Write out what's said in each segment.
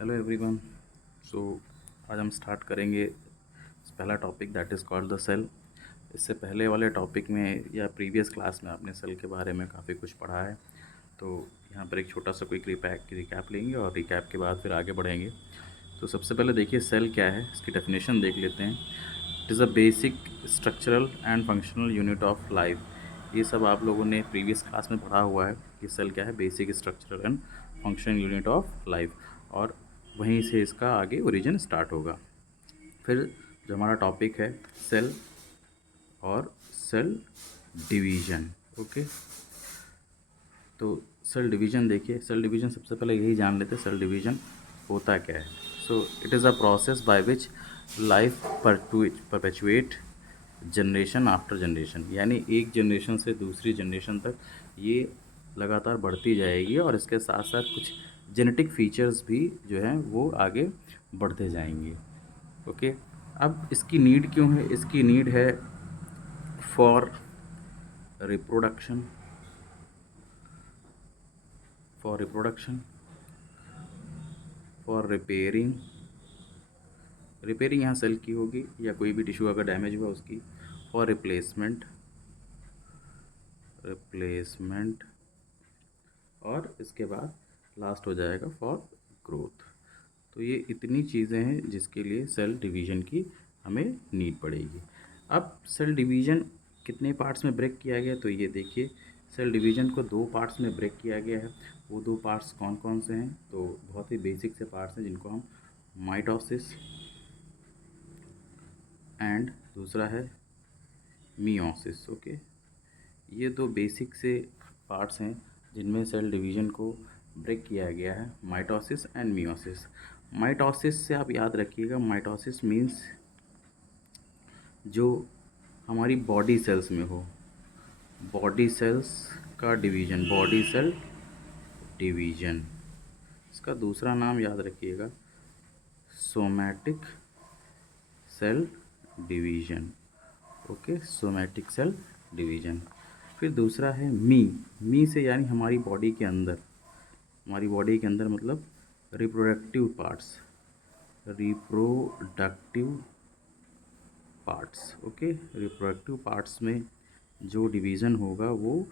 Hello everyone. सो आज हम start करेंगे पहला topic that is called the cell. इससे पहले वाले टॉपिक में या प्रीवियस क्लास में आपने सेल के बारे में काफ़ी कुछ पढ़ा है। तो यहाँ पर एक छोटा सा क्विक रिकैप लेंगे और रिकैप के बाद फिर आगे बढ़ेंगे। तो सबसे पहले देखिए सेल क्या है, इसकी डेफिनेशन देख लेते हैं। It is a basic structural and functional unit of life. ये सब आप लोगों ने प्रीवियस क्लास में पढ़ा हुआ है कि सेल क्या है, basic structural and functional unit of life. और वहीं से इसका आगे ओरिजिन स्टार्ट होगा। फिर जो हमारा टॉपिक है सेल और सेल डिवीज़न। ओके, तो सेल डिवीज़न देखिए, सेल डिवीज़न सबसे पहले यही जान लेते हैं सेल डिवीज़न होता क्या है। So it is a process by which life perpetuate generation after generation, यानी एक जनरेशन से दूसरी जनरेशन तक ये लगातार बढ़ती जाएगी और इसके साथ साथ कुछ जेनेटिक फीचर्स भी जो हैं वो आगे बढ़ते जाएंगे। ओके, अब इसकी नीड क्यों है? इसकी नीड है for reproduction, for repairing. Repairing यहाँ सेल की होगी या कोई भी टिश्यू अगर डैमेज हुआ उसकी। फॉर रिप्लेसमेंट और इसके बाद लास्ट हो जाएगा फॉर ग्रोथ। तो ये इतनी चीज़ें हैं जिसके लिए सेल डिवीज़न की हमें नीड पड़ेगी। अब सेल डिवीज़न कितने पार्ट्स में ब्रेक किया गया? तो ये देखिए, सेल डिवीज़न को दो पार्ट्स में ब्रेक किया गया है। वो दो पार्ट्स कौन कौन से हैं? तो बहुत ही बेसिक से पार्ट्स हैं जिनको हम माइटोसिस एंड दूसरा है मियोसिस। ओके, ये दो बेसिक से पार्ट्स हैं जिनमें सेल डिवीज़न को ब्रेक किया गया है, माइटोसिस एंड मियोसिस। माइटोसिस से आप याद रखिएगा, माइटोसिस मीन्स जो हमारी बॉडी सेल्स में हो, बॉडी सेल्स का डिवीज़न, बॉडी सेल डिवीज़न। इसका दूसरा नाम याद रखिएगा, somatic cell division. Okay, somatic cell division. फिर दूसरा है मी से यानी हमारी बॉडी के अंदर, हमारी बॉडी के अंदर मतलब reproductive parts, reproductive parts. Okay, reproductive parts में जो डिवीज़न होगा वो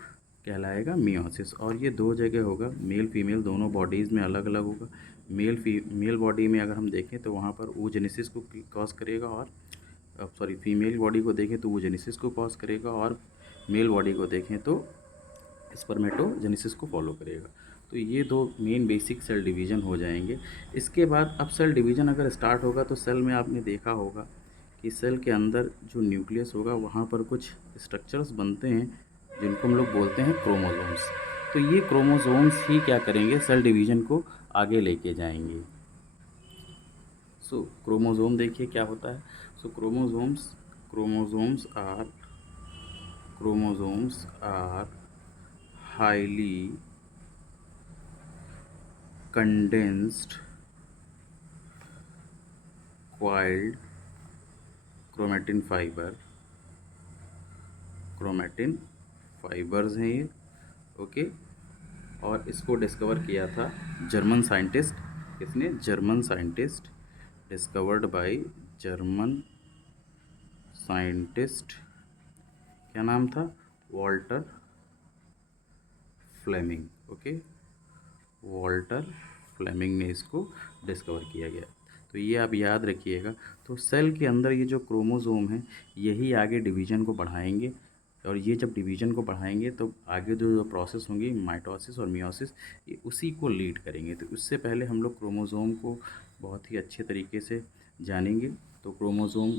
कहलाएगा मियोसिस। और ये दो जगह होगा, मेल फीमेल दोनों बॉडीज़ में अलग अलग होगा। मेल बॉडी में अगर हम देखें तो वहाँ पर oogenesis को कॉज करेगा, और सॉरी फीमेल बॉडी को देखें तो oogenesis को कॉज करेगा, और मेल बॉडी को देखें तो स्पर्मेटोजेनेसिस को फॉलो करेगा। तो ये दो मेन बेसिक सेल डिवीज़न हो जाएंगे। इसके बाद अब सेल डिवीज़न अगर स्टार्ट होगा तो सेल में आपने देखा होगा कि सेल के अंदर जो न्यूक्लियस होगा वहाँ पर कुछ स्ट्रक्चर्स बनते हैं जिनको हम लोग बोलते हैं क्रोमोसोम्स। तो ये क्रोमोसोम्स ही क्या करेंगे, सेल डिवीज़न को आगे लेके जाएंगे। सो क्रोमोसोम देखिए क्या होता है। So chromosomes are highly condensed coiled chromatin fibres हैं ये। ओके, और इसको डिस्कवर किया था जर्मन साइंटिस्ट। किसने? German scientist. Discovered by German scientist. क्या नाम था? Walther Flemming. ओके, वॉल्टर फ्लेमिंग ने इसको डिस्कवर किया गया। तो ये आप याद रखिएगा। तो सेल के अंदर ये जो क्रोमोसोम है यही आगे डिवीज़न को बढ़ाएंगे, और ये जब डिवीज़न को बढ़ाएंगे तो आगे जो प्रोसेस होंगी माइटोसिस और मियोसिस, ये उसी को लीड करेंगे। तो उससे पहले हम लोग क्रोमोसोम को बहुत ही अच्छे तरीके से जानेंगे। तो क्रोमोसोम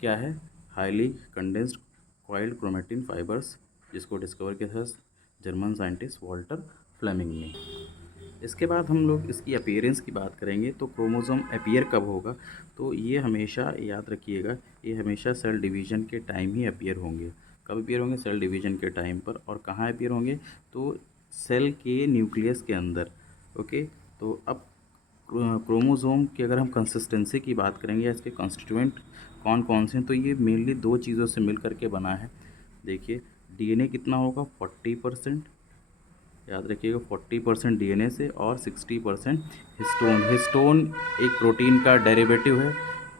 क्या है? Highly condensed coiled chromatin fibres, जिसको डिस्कवर किया था जर्मन साइंटिस्ट वॉल्टर फ्लेमिंग ने। इसके बाद हम लोग इसकी अपीयरेंस की बात करेंगे। तो क्रोमोसोम अपीयर कब होगा? तो ये हमेशा याद रखिएगा, ये हमेशा सेल डिवीज़न के टाइम ही अपीयर होंगे। कब अपीयर होंगे? सेल डिवीज़न के टाइम पर। और कहाँ अपीयर होंगे? तो सेल के न्यूक्लियस के अंदर। ओके, तो अब क्रोमोसोम की अगर हम कंसिस्टेंसी की बात करेंगे या इसके कॉन्स्टिट्यूएंट कौन कौन से हैं, तो ये मेनली दो चीज़ों से मिल करके बना है। देखिए, डीएनए कितना होगा? 40%, याद रखिएगा 40% डीएनए से और 60% हिस्टोन। हिस्टोन एक प्रोटीन का डेरिवेटिव है।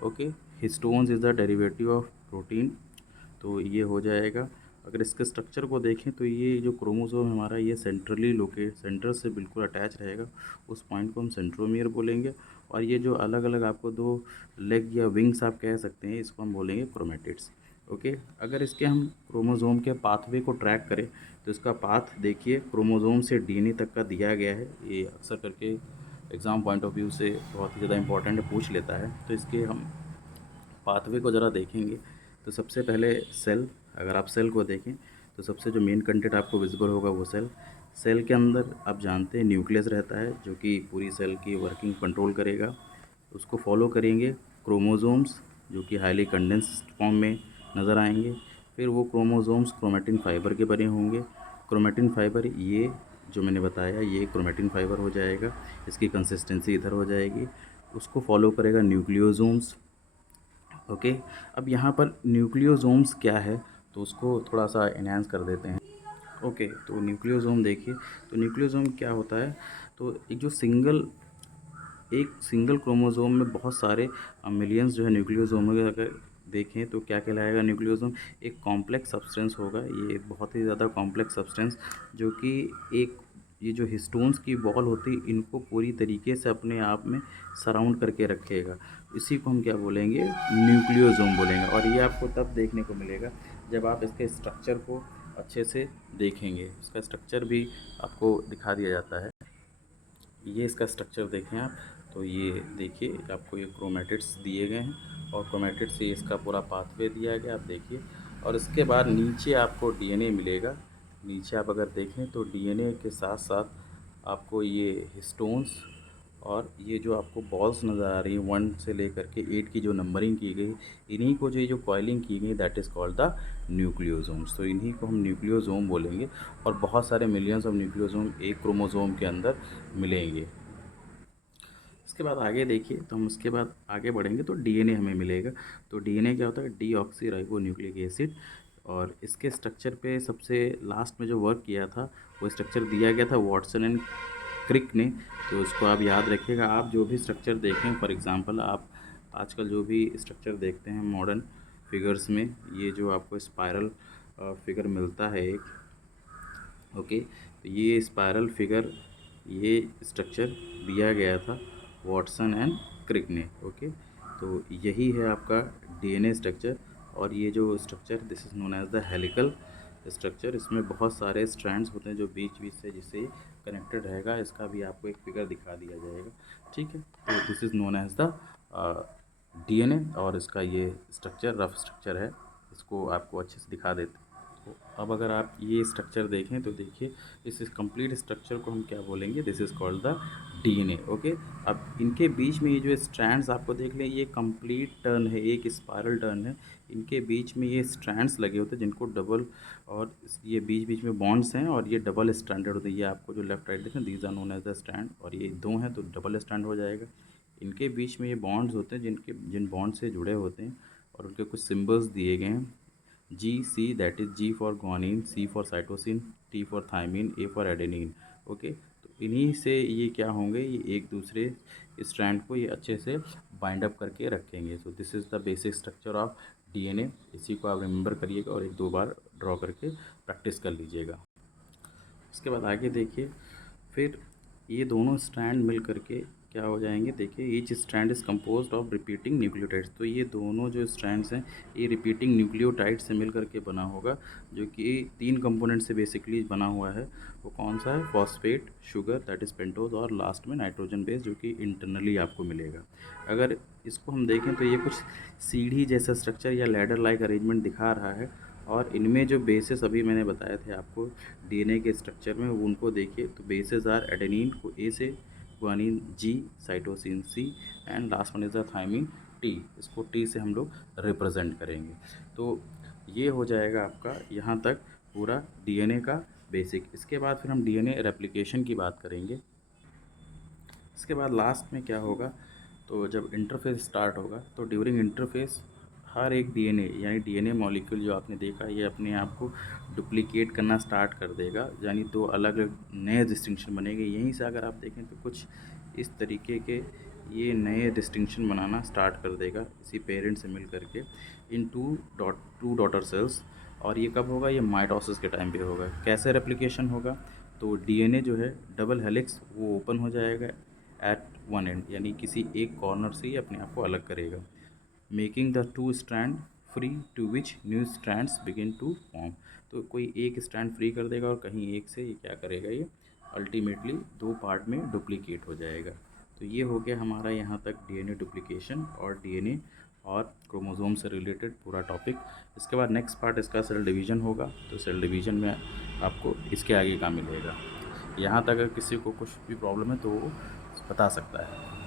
Okay, histones is the derivative of protein. तो ये हो जाएगा। अगर इसके स्ट्रक्चर को देखें तो ये जो क्रोमोसोम हमारा ये सेंट्रली लोकेट, सेंटर से बिल्कुल अटैच रहेगा, उस पॉइंट को हम सेंट्रोमियर बोलेंगे। और ये जो अलग अलग आपको दो लेग या विंग्स आप कह सकते हैं, इसको हम बोलेंगे क्रोमेटिड्स। ओके, अगर इसके हम क्रोमोसोम के पाथवे को ट्रैक करें तो इसका पाथ देखिए क्रोमोसोम से डीएनए तक का दिया गया है। ये अक्सर करके एग्ज़ाम पॉइंट ऑफ व्यू से बहुत ही ज़्यादा इंपॉर्टेंट है, पूछ लेता है। तो इसके हम पाथवे को ज़रा देखेंगे तो सबसे पहले सेल, अगर आप सेल को देखें तो सबसे जो मेन कंटेंट आपको विजिबल होगा वो सेल के अंदर आप जानते हैं न्यूक्लियस रहता है जो कि पूरी सेल की वर्किंग कंट्रोल करेगा। उसको फॉलो करेंगे क्रोमोसोम्स जो कि हाईली कंडेंस्ड फॉर्म में नज़र आएंगे। फिर वो क्रोमोसोम्स क्रोमेटिन फाइबर के बने होंगे। क्रोमेटिन फाइबर ये जो मैंने बताया ये क्रोमेटिन फाइबर हो जाएगा, इसकी कंसिस्टेंसी इधर हो जाएगी। उसको फॉलो करेगा न्यूक्लियोसोम्स। ओके, अब यहाँ पर न्यूक्लियोसोम्स क्या है तो उसको थोड़ा सा एनहांस कर देते हैं। ओके, तो न्यूक्लियोसोम देखिए, तो न्यूक्लियोसोम क्या होता है, तो एक सिंगल क्रोमोसोम में बहुत सारे मिलियंस जो है न्यूक्लियोसोम अगर देखें तो क्या कहलाएगा न्यूक्लियोसोम। एक कॉम्प्लेक्स सब्सटेंस होगा, ये एक बहुत ही ज़्यादा कॉम्प्लेक्स सब्सटेंस जो कि एक ये जो हिस्टोन्स की बॉल होती है इनको पूरी तरीके से अपने आप में सराउंड करके रखेगा। इसी को हम क्या बोलेंगे, न्यूक्लियोसोम बोलेंगे। और ये आपको तब देखने को मिलेगा जब आप इसके स्ट्रक्चर को अच्छे से देखेंगे। इसका स्ट्रक्चर भी आपको दिखा दिया जाता है। ये इसका स्ट्रक्चर देखें आप, तो ये देखिए आपको ये क्रोमेटिड्स दिए गए हैं और क्रोमेटिड से इसका पूरा पाथवे दिया गया, आप देखिए। और इसके बाद नीचे आपको डीएनए मिलेगा। नीचे आप अगर देखें तो डीएनए के साथ साथ आपको ये हिस्टोन्स और ये जो आपको बॉल्स नज़र आ रही हैं 1 से लेकर के 8 की जो नंबरिंग की गई, इन्हीं को जो कॉइलिंग की गई that is called the nucleosomes. तो इन्हीं को हम न्यूक्लियोसोम बोलेंगे। और बहुत सारे मिलियंस ऑफ न्यूक्लियोसोम एक क्रोमोसोम के अंदर मिलेंगे। इसके बाद आगे देखिए, तो हम उसके बाद आगे बढ़ेंगे तो डीएनए हमें मिलेगा। तो डीएनए क्या होता है, डीऑक्सी राइबो न्यूक्लिक एसिड। और इसके स्ट्रक्चर पे सबसे लास्ट में जो वर्क किया था वो स्ट्रक्चर दिया गया था वाटसन एंड क्रिक ने। तो उसको आप याद रखिएगा। आप जो भी स्ट्रक्चर देखें, फॉर एग्जांपल आप आजकल जो भी स्ट्रक्चर देखते हैं मॉडर्न फिगर्स में, ये जो आपको स्पायरल फिगर मिलता है एक, ओके, तो ये स्पायरल फिगर, ये स्ट्रक्चर दिया गया था वाटसन एंड क्रिक ने। ओके, तो यही है आपका डीएनए स्ट्रक्चर। और ये जो structure this is known as the helical structure. इसमें बहुत सारे स्ट्रैंड्स होते हैं जो बीच बीच से जिससे कनेक्टेड रहेगा। इसका भी आपको एक फिगर दिखा दिया जाएगा, ठीक है। तो this is known as the DNA और इसका ये स्ट्रक्चर रफ स्ट्रक्चर है, इसको आपको अच्छे से दिखा देते हैं। तो अब अगर आप ये स्ट्रक्चर देखें तो देखिए इस कंप्लीट स्ट्रक्चर को हम क्या बोलेंगे, this is called the DNA. Okay, अब इनके बीच में ये जो स्ट्रैंड्स आपको देख लें, ये कंप्लीट टर्न है, एक स्पायरल टर्न है। इनके बीच में ये स्ट्रैंड्स लगे होते हैं जिनको डबल, और ये बीच बीच में बॉन्ड्स हैं और ये डबल स्ट्रैंडेड होते हैं। ये आपको जो लेफ्ट राइट देखें these are known as the strand, और ये दो हैं तो डबल स्ट्रैंड हो जाएगा। इनके बीच में ये बॉन्ड्स होते हैं जिन बॉन्ड से जुड़े होते हैं और उनके कुछ सिम्बल्स दिए गए हैं। GC, that is G for guanine, C for cytosine, T for thymine, A for adenine। Okay, तो इन्हीं से ये क्या होंगे, ये एक दूसरे स्ट्रैंड को ये अच्छे से बाइंड अप करके रखेंगे। So this is the basic structure of DNA. इसी को आप रिमेंबर करिएगा और एक दो बार ड्रॉ करके प्रैक्टिस कर लीजिएगा। इसके बाद आगे देखिए, फिर ये दोनों स्ट्रैंड मिल करके क्या हो जाएंगे, देखिए each strand is composed of repeating nucleotides. तो ये दोनों जो स्ट्रैंड्स हैं ये रिपीटिंग न्यूक्लियोटाइड से मिल करके बना होगा, जो कि 3 कंपोनेंट से बेसिकली बना हुआ है। वो कौन सा है, phosphate, sugar that is pentose, और लास्ट में नाइट्रोजन बेस जो कि इंटरनली आपको मिलेगा। अगर इसको हम देखें तो ये कुछ सीढ़ी जैसा स्ट्रक्चर या लैडर लाइक अरेंजमेंट दिखा रहा है। और इनमें जो बेसिस अभी मैंने बताए थे आपको डीएनए के स्ट्रक्चर में, उनको देखिए तो बेसिस आर एडेनिन को ए से, guanine G, cytosine C, and last one is the thymine T. इसको टी से हम लोग रिप्रेजेंट करेंगे। तो ये हो जाएगा आपका यहाँ तक पूरा डीएनए का बेसिक। इसके बाद फिर हम डीएनए रेप्लिकेशन की बात करेंगे। इसके बाद लास्ट में क्या होगा, तो जब इंटरफेस स्टार्ट होगा तो ड्यूरिंग इंटरफेस हर एक डीएनए यानी डीएनए मॉलिक्यूल जो आपने देखा ये अपने आप को डुप्लिकेट करना स्टार्ट कर देगा, यानी दो अलग नए डिस्टिंक्शन बनेंगे। यहीं से अगर आप देखें तो कुछ इस तरीके के ये नए डिस्टिंक्शन बनाना स्टार्ट कर देगा इसी पेरेंट से मिल करके इन टू डॉटर सेल्स। और ये कब होगा? ये माइटोसिस के टाइम पे होगा। कैसे रेप्लिकेशन होगा? तो डीएनए जो है डबल हेलिक्स वो ओपन हो जाएगा एट वन एंड, यानी किसी एक कॉर्नर से ही अपने आप को अलग करेगा, making the two strand free to which new strands begin to form. तो कोई एक स्ट्रैंड फ्री कर देगा और कहीं एक से ये क्या करेगा, ये अल्टीमेटली दो पार्ट में डुप्लीकेट हो जाएगा। तो ये हो गया हमारा यहाँ तक डीएनए डुप्लीकेशन और डीएनए और क्रोमोसोम से रिलेटेड पूरा टॉपिक। इसके बाद नेक्स्ट पार्ट इसका सेल डिवीज़न होगा। तो सेल डिवीज़न में आपको इसके आगे का मिलेगा। यहाँ तक अगर किसी को कुछ भी प्रॉब्लम है तो वो बता सकता है।